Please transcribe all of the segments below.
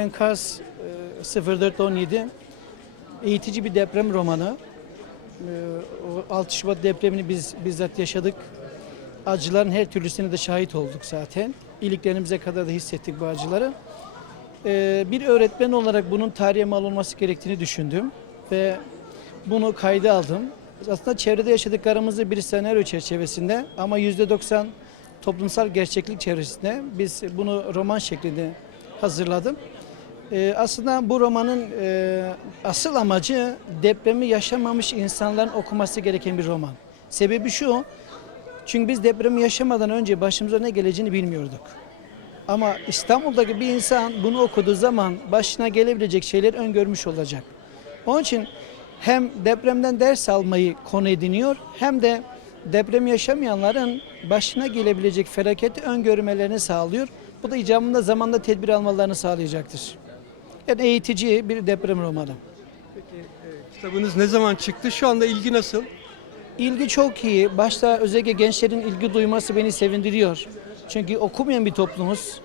Enkaz e, 0417 eğitici bir deprem romanı. E, 6 Şubat depremini biz bizzat yaşadık. Acıların her türlüsüne de şahit olduk zaten. İliklerimize kadar da hissettik bu acıları. E, Bir öğretmen olarak bunun tarihe mal olması gerektiğini düşündüm ve bunu kayda aldım. Aslında çevrede yaşadıklarımızı bir senaryo çerçevesinde ama %90 toplumsal gerçeklik çevresinde biz bunu roman şeklinde hazırladım. Ee, aslında bu romanın e, asıl amacı depremi yaşamamış insanların okuması gereken bir roman. Sebebi şu, çünkü biz depremi yaşamadan önce başımıza ne geleceğini bilmiyorduk. Ama İstanbul'daki bir insan bunu okuduğu zaman başına gelebilecek şeyler öngörmüş olacak. Onun için hem depremden ders almayı konu ediniyor hem de deprem yaşamayanların başına gelebilecek felaketi öngörmelerini sağlıyor. Bu da icabında zamanda tedbir almalarını sağlayacaktır. Yani eğitici bir deprem romanı. Peki e, kitabınız ne zaman çıktı? Şu anda ilgi nasıl? İlgi çok iyi. Başta özellikle gençlerin ilgi duyması beni sevindiriyor. Çünkü okumayan bir toplumuz.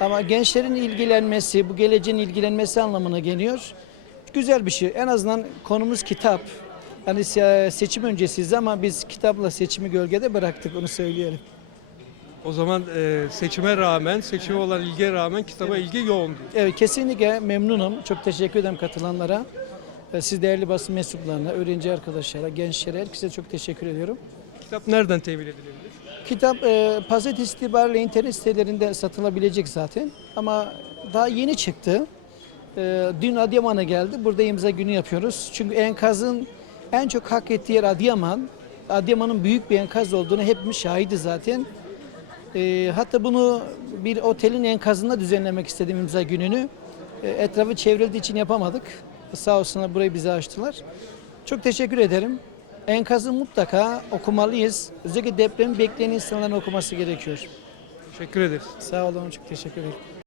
Ama gençlerin ilgilenmesi, bu geleceğin ilgilenmesi anlamına geliyor. Güzel bir şey. En azından konumuz kitap. Se- seçim öncesiyiz ama biz kitapla seçimi gölgede bıraktık onu söyleyelim. O zaman e, seçime rağmen, seçime olan ilgiye rağmen kitaba ilgi yoğun diyor. Evet kesinlikle memnunum. Çok teşekkür ederim katılanlara. Ve siz değerli basın mensuplarına, öğrenci arkadaşlara, gençlere herkese çok teşekkür ediyorum. Kitap nereden temin edilebilir? Kitap e, pazartesi itibariyle internet sitelerinde satılabilecek zaten ama daha yeni çıktı. E, dün Adıyaman'a geldi. Burada imza günü yapıyoruz. Çünkü enkazın en çok hak ettiği yer Adıyaman. Adıyaman'ın büyük bir enkaz olduğunu hepimiz şahidi zaten. E, hatta bunu bir otelin enkazında düzenlemek istedim imza gününü. E, etrafı çevrildiği için yapamadık. Sağ olsunlar burayı bize açtılar. Çok teşekkür ederim. Enkazı mutlaka okumalıyız. Özellikle depremi bekleyen insanların okuması gerekiyor. Teşekkür ederiz. Sağ olun, çok teşekkür ederim.